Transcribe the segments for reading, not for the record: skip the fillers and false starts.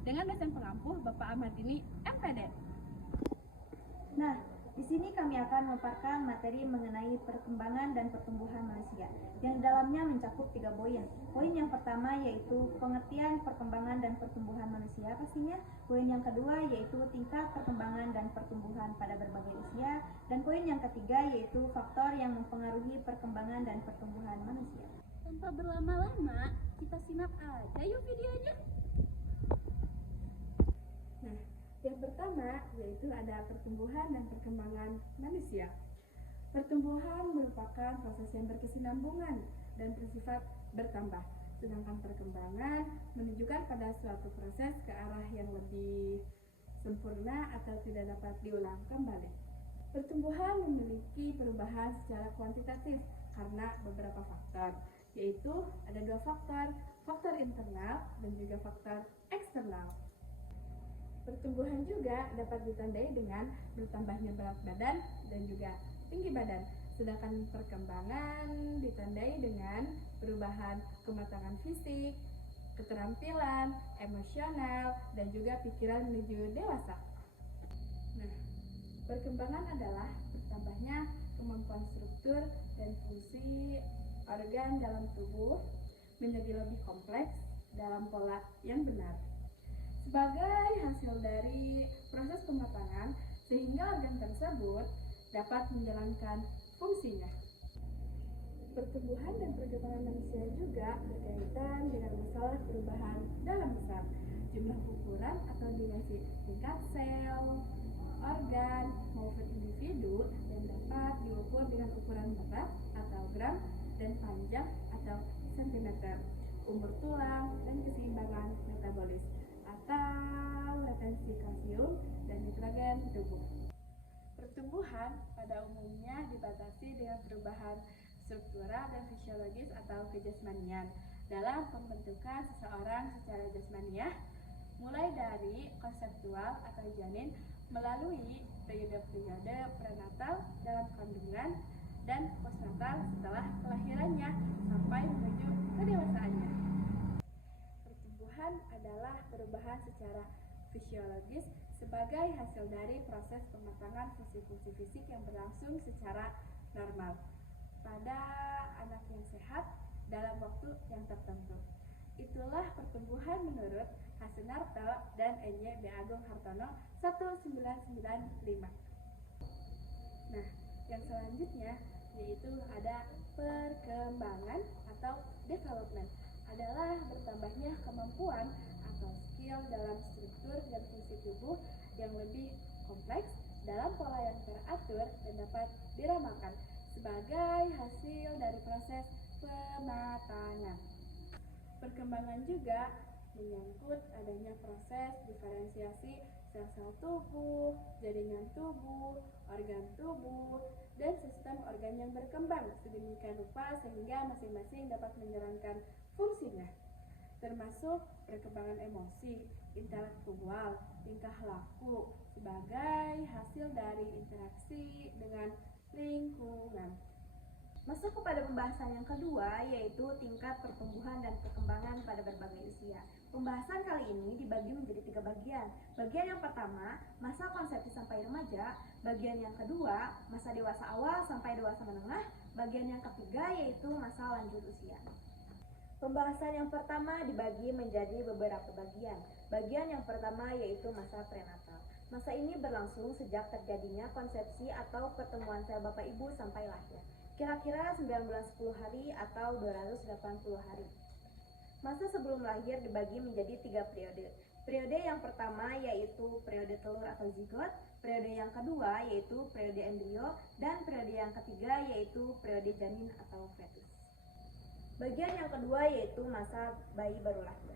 dengan dosen pengampu Bapak Ahmad Dini, MPD. Nah, di sini kami akan memaparkan materi mengenai perkembangan dan pertumbuhan manusia, yang di dalamnya mencakup 3 poin. Poin yang pertama yaitu pengertian perkembangan dan pertumbuhan manusia pastinya. Poin yang kedua yaitu tingkat perkembangan dan pertumbuhan pada berbagai usia. Dan poin yang ketiga yaitu faktor yang mempengaruhi perkembangan dan pertumbuhan manusia. Tanpa berlama-lama, kita simak aja yuk videonya. Nah, yang pertama yaitu ada pertumbuhan dan perkembangan manusia. Pertumbuhan merupakan proses yang berkesinambungan dan bersifat bertambah, sedangkan perkembangan menunjukkan pada suatu proses ke arah yang lebih sempurna atau tidak dapat diulang kembali. Pertumbuhan memiliki perubahan secara kuantitatif karena beberapa faktor, yaitu ada 2 faktor, faktor internal dan juga faktor eksternal. Pertumbuhan juga dapat ditandai dengan bertambahnya berat badan dan juga tinggi badan. Sedangkan perkembangan ditandai dengan perubahan kematangan fisik, keterampilan, emosional, dan juga pikiran menuju dewasa. Nah, perkembangan adalah bertambahnya kemampuan struktur dan fungsi organ dalam tubuh menjadi lebih kompleks dalam pola yang benar. Sebagai hasil dari proses pematangan, sehingga organ tersebut dapat menjalankan fungsinya. Pertumbuhan dan perkembangan manusia juga berkaitan dengan masalah perubahan dalam besar, jumlah ukuran atau dimensi tingkat sel, organ, maupun individu yang dapat diukur dengan ukuran berat atau gram dan panjang atau sentimeter, umur tulang, dan keseimbangan metabolis atau retensi kalsium dan nitrogen tubuh. Pertumbuhan pada umumnya dibatasi dengan perubahan struktural dan fisiologis atau kejasmanian dalam pembentukan seseorang secara jasmaniah, mulai dari konseptual atau janin melalui periode-periode prenatal dalam kandungan dan postnatal setelah kelahirannya sampai menuju kedewasaannya. Pertumbuhan adalah perubahan secara fisiologis sebagai hasil dari proses pematangan fungsi-fungsi fisik yang berlangsung secara normal pada anak yang sehat dalam waktu yang tertentu. Itulah pertumbuhan menurut Hasunarto dan E.J. B. Agung Hartono 1995. Nah, yang selanjutnya yaitu ada perkembangan atau development, adalah bertambahnya kemampuan atau skill dalam struktur dan fungsi tubuh yang lebih kompleks dalam pola yang teratur dan dapat diramalkan sebagai hasil dari proses pematangan. Perkembangan juga menyangkut adanya proses diferensiasi sel-sel tubuh, jaringan tubuh, organ tubuh, dan sistem organ yang berkembang sedemikian rupa sehingga masing-masing dapat menjalankan fungsinya, termasuk perkembangan emosi, intelektual, tingkah laku sebagai hasil dari interaksi dengan lingkungan. Masuk kepada pembahasan yang kedua, yaitu tingkat pertumbuhan dan perkembangan pada berbagai usia. Pembahasan kali ini dibagi menjadi 3 bagian. Bagian yang pertama, masa konsepsi sampai remaja. Bagian yang kedua, masa dewasa awal sampai dewasa menengah. Bagian yang ketiga yaitu masa lanjut usia. Pembahasan yang pertama dibagi menjadi beberapa bagian. Bagian yang pertama yaitu masa prenatal. Masa ini berlangsung sejak terjadinya konsepsi atau pertemuan sel bapak ibu sampai lahir. Kira-kira 9 bulan 10 hari atau 280 hari. Masa sebelum lahir dibagi menjadi 3 periode. Periode yang pertama yaitu periode telur atau zigot, periode yang kedua yaitu periode embrio, dan periode yang ketiga yaitu periode janin atau fetus. Bagian yang kedua yaitu masa bayi baru lahir.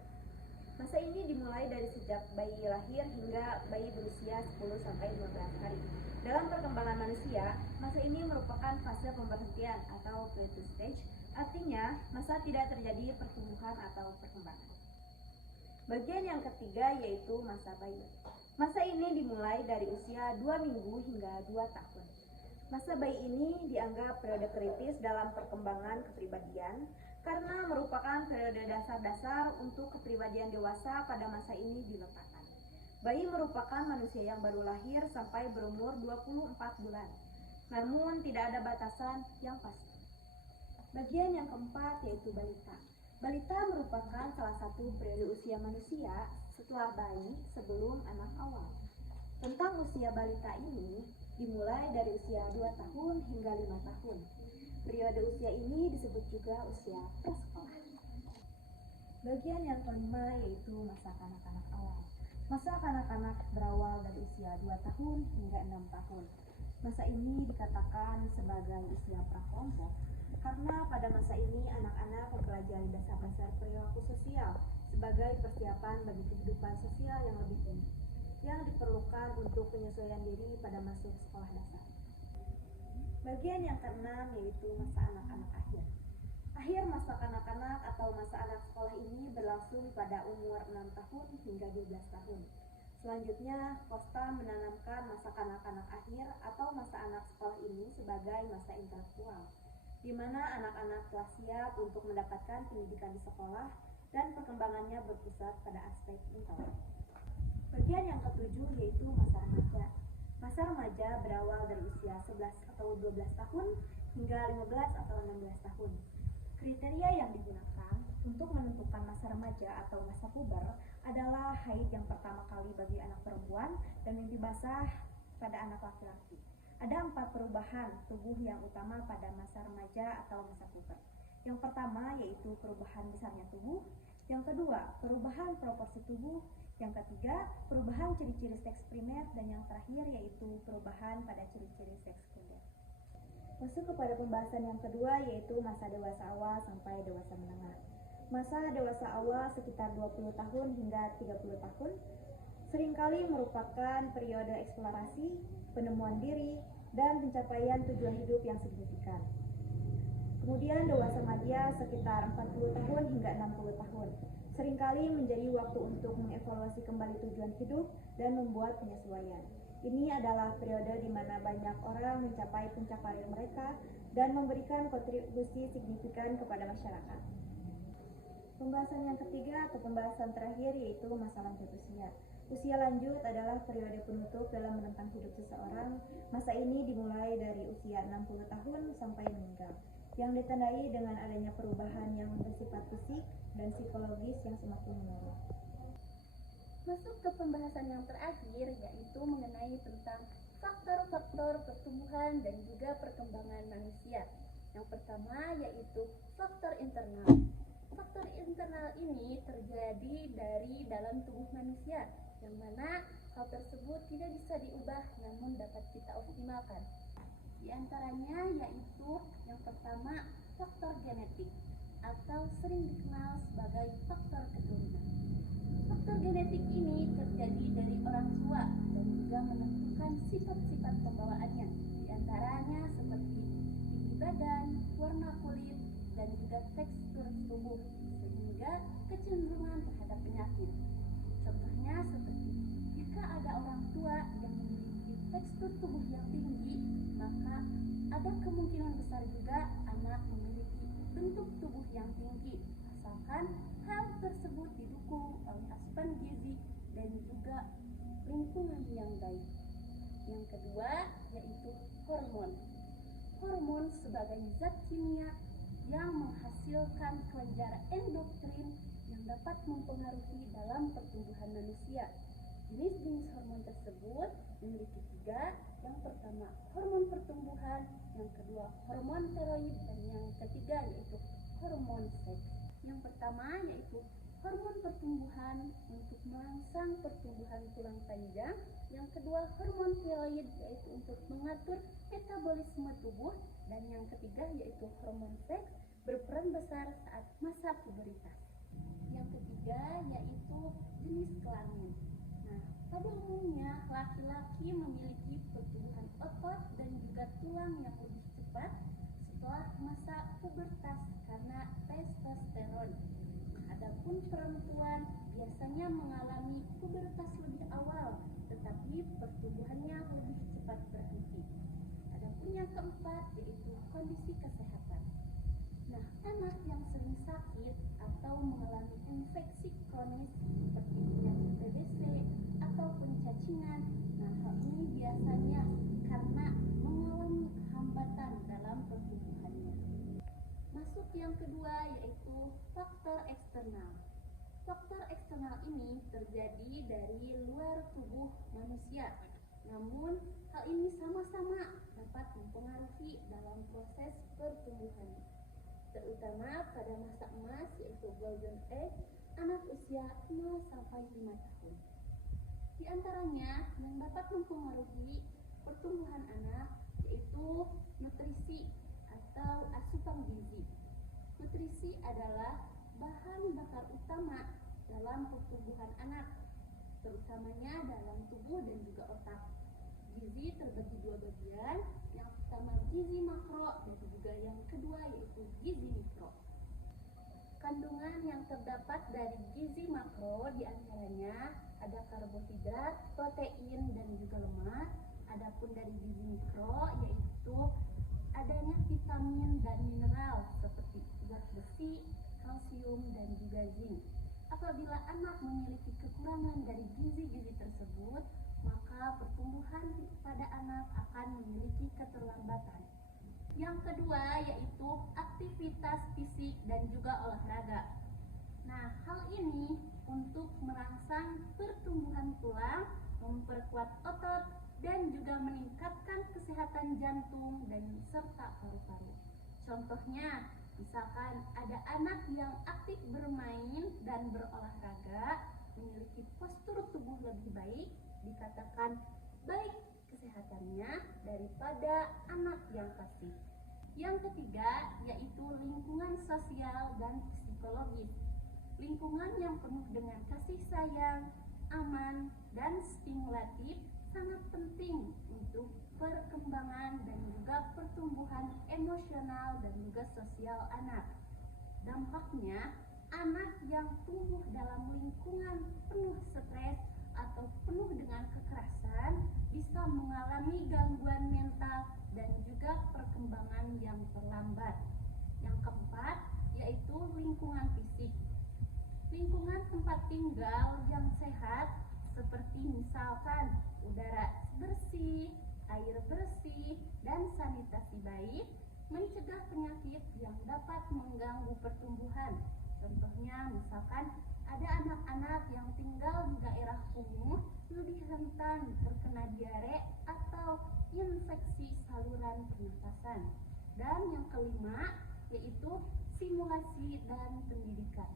Masa ini dimulai dari sejak bayi lahir hingga bayi berusia 10-15 hari. Dalam perkembangan manusia, masa ini merupakan fase pemberhentian atau plateau stage, artinya masa tidak terjadi pertumbuhan atau perkembangan. Bagian yang ketiga yaitu masa bayi. Masa ini dimulai dari usia 2 minggu hingga 2 tahun. Masa bayi ini dianggap periode kritis dalam perkembangan kepribadian, karena merupakan periode dasar-dasar untuk kepribadian dewasa pada masa ini diletakkan. Bayi merupakan manusia yang baru lahir sampai berumur 24 bulan. Namun tidak ada batasan yang pasti. Bagian yang keempat yaitu balita. Balita merupakan salah satu periode usia manusia setelah bayi sebelum anak awal. Tentang usia balita ini dimulai dari usia 2 tahun hingga 5 tahun. Periode usia ini disebut juga usia prasekolah. Bagian yang kelima yaitu masa kanak-kanak awal. Masa kanak-kanak berawal dari usia 2 tahun hingga 6 tahun. Masa ini dikatakan sebagai usia prakelompok karena pada masa ini anak-anak mempelajari dasar-dasar perilaku sosial sebagai persiapan bagi kehidupan sosial yang lebih tinggi yang diperlukan untuk penyesuaian diri pada masuk sekolah dasar. Bagian yang keenam yaitu masa anak-anak akhir. Akhir masa kanak-kanak atau masa anak sekolah ini berlangsung pada umur 6 tahun hingga 12 tahun. Selanjutnya, Costa menanamkan masa kanak-kanak akhir atau masa anak sekolah ini sebagai masa intelektual, di mana anak-anak telah siap untuk mendapatkan pendidikan di sekolah dan perkembangannya berpusat pada aspek intelek. Bagian yang ketujuh yaitu masa remaja. Masa remaja berawal dari usia 11 atau 12 tahun hingga 15 atau 16 tahun. Kriteria yang digunakan untuk menentukan masa remaja atau masa puber adalah haid yang pertama kali bagi anak perempuan dan mimpi basah pada anak laki-laki. Ada 4 perubahan tubuh yang utama pada masa remaja atau masa puber. Yang pertama yaitu perubahan besarnya tubuh, yang kedua perubahan proporsi tubuh, yang ketiga perubahan ciri-ciri seks primer, dan yang terakhir yaitu perubahan pada ciri-ciri seks sekunder. Masuk kepada pembahasan yang kedua yaitu masa dewasa awal sampai dewasa menengah. Masa dewasa awal sekitar 20 tahun hingga 30 tahun seringkali merupakan periode eksplorasi, penemuan diri, dan pencapaian tujuan hidup yang signifikan. Kemudian dewasa madya sekitar 40 tahun hingga 60 tahun. Seringkali menjadi waktu untuk mengevaluasi kembali tujuan hidup dan membuat penyesuaian. Ini adalah periode di mana banyak orang mencapai puncak karir mereka dan memberikan kontribusi signifikan kepada masyarakat. Pembahasan yang ketiga atau pembahasan terakhir yaitu masa lanjut usia. Usia lanjut adalah periode penutup dalam menentang hidup seseorang. Masa ini dimulai dari usia 60 tahun sampai meninggal, yang ditandai dengan adanya perubahan yang bersifat fisik dan psikologis yang semakin menurun. Masuk ke pembahasan yang terakhir yaitu mengenai tentang faktor-faktor pertumbuhan dan juga perkembangan manusia. Yang pertama yaitu faktor internal. Faktor internal ini terjadi dari dalam tubuh manusia, yang mana hal tersebut tidak bisa diubah namun dapat kita optimalkan. Di antaranya yaitu yang pertama faktor genetik atau sering dikenal sebagai faktor keturunan. Faktor genetik ini terjadi dari orang tua dan juga menentukan sifat-sifat pembawaannya. Di antaranya seperti tinggi badan, warna kulit, dan juga tekstur tubuh, sehingga kecenderungan terhadap penyakit. Contohnya seperti jika ada orang tua yang memiliki tekstur tubuh yang tinggi, maka ada kemungkinan besar juga anak memiliki bentuk tubuh yang tinggi, asalkan hal tersebut didukung oleh asupan gizi dan juga lingkungan yang baik. Yang kedua yaitu hormon. Hormon sebagai zat kimia yang menghasilkan kelenjar endokrin yang dapat mempengaruhi dalam pertumbuhan manusia. Jenis-jenis hormon tersebut memiliki 3. Yang pertama hormon pertumbuhan, yang kedua hormon tiroid, dan yang ketiga yaitu hormon seks. Yang pertama yaitu hormon pertumbuhan untuk merangsang pertumbuhan tulang panjang, yang kedua hormon tiroid yaitu untuk mengatur metabolisme tubuh, dan yang ketiga yaitu hormon seks berperan besar saat masa pubertas. Yang ketiga yaitu jenis kelamin. Nah, pada umumnya laki-laki memiliki pertumbuhan otot dan juga tulang yang lebih cepat setelah masa pubertas karena testosteron. Adapun perempuan biasanya mengalami pubertas lebih awal, tetapi pertumbuhannya lebih cepat berhenti. Adapun yang keempat yaitu kondisi kesehatan. Nah, anak yang sering mengalami infeksi kronis seperti penyakit TBC ataupun cacingan. Nah, hal ini biasanya karena mengalami hambatan dalam pertumbuhannya. Masuk yang kedua yaitu faktor eksternal. Faktor eksternal ini terjadi dari luar tubuh manusia. Namun, hal ini sama-sama dapat mempengaruhi dalam proses pertumbuhan, terutama pada masa emas yaitu golden age, anak usia 0 sampai 5 tahun. Di antaranya yang dapat mempengaruhi pertumbuhan anak yaitu nutrisi atau asupan gizi. Nutrisi adalah bahan bakar utama dalam pertumbuhan anak, terutamanya dalam tubuh dan juga otak. Gizi terbagi dua bagian, yang pertama gizi makro dan juga yang kedua yaitu gizi mikro. Kandungan yang terdapat dari gizi makro diantaranya ada karbohidrat, protein dan juga lemak. Adapun dari gizi mikro yaitu adanya vitamin dan mineral seperti zat besi, kalsium dan juga zinc. Apabila anak memiliki kekurangan dari gizi-gizi tersebut, maka pertumbuhan pada anak akan memiliki keterlambatan. Yang kedua yaitu aktivitas fisik dan juga olahraga. Nah, hal ini untuk merangsang pertumbuhan tulang, memperkuat otot, dan juga meningkatkan kesehatan jantung dan serta paru-paru. Contohnya, misalkan ada anak yang aktif bermain dan berolahraga, memiliki postur tubuh lebih baik, dikatakan baik kesehatannya daripada anak yang pasif. Yang ketiga yaitu lingkungan sosial dan psikologis. Lingkungan yang penuh dengan kasih sayang, aman, dan stimulatif sangat penting untuk perkembangan dan juga pertumbuhan emosional dan juga sosial anak. Dampaknya, anak yang tumbuh dalam lingkungan penuh stres atau penuh dengan kekerasan bisa mengalami gangguan mental dan juga perkembangan yang terlambat. Yang keempat yaitu lingkungan fisik. Lingkungan tempat tinggal yang sehat seperti misalkan udara bersih, air bersih, dan sanitasi baik mencegah penyakit yang dapat mengganggu pertumbuhan. Contohnya misalkan ada anak-anak yang tinggal di daerah kumuh lebih rentan terkena diare atau infeksi saluran pernapasan. Dan yang kelima yaitu simulasi dan pendidikan.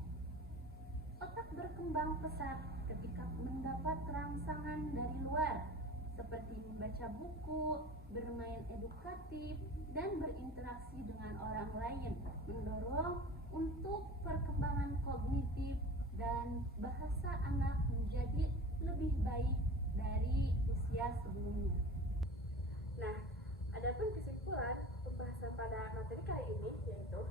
Otak berkembang pesat ketika mendapat rangsangan dari luar, seperti membaca buku, bermain edukatif, dan berinteraksi dengan orang lain, mendorong untuk perkembangan kognitif dan bahasa anak menjadi lebih baik dari usia sebelumnya. Nah, adapun kesimpulan pembahasan pada materi kali ini yaitu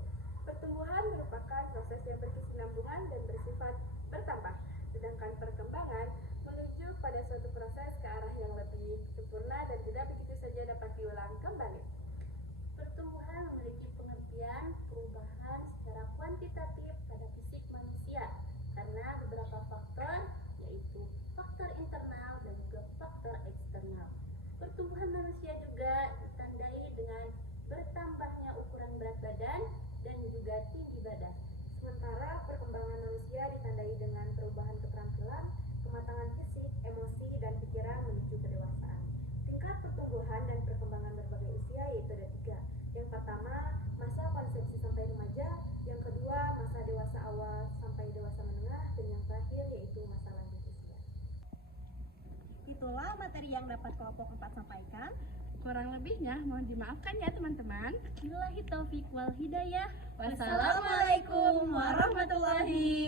pertumbuhan merupakan proses yang berkesinambungan dan bersifat bertambah, sedangkan perkembangan menuju pada suatu proses ke arah yang lebih sempurna dan tidak begitu saja dapat diulang kembali. Pertumbuhan memiliki pengertian perubahan secara kuantitatif pada fisik manusia karena beberapa faktor yaitu faktor internal dan juga faktor eksternal. Pertumbuhan manusia juga ditandai dengan bertambahnya ukuran berat badan dan juga tinggi badan. Sementara perkembangan manusia ditandai dengan perubahan keterampilan, kematangan fisik, emosi, dan pikiran menuju kedewasaan. Tingkat pertumbuhan dan perkembangan berbagai usia yaitu ada 3. Yang pertama, masa konsepsi sampai remaja. Yang kedua, masa dewasa awal sampai dewasa menengah. Dan yang terakhir yaitu masa lanjut usia. Itulah materi yang dapat kelompok 4 sampaikan. Kurang lebihnya mohon dimaafkan ya teman-teman. Billahi taufik wal hidayah. Wassalamualaikum warahmatullahi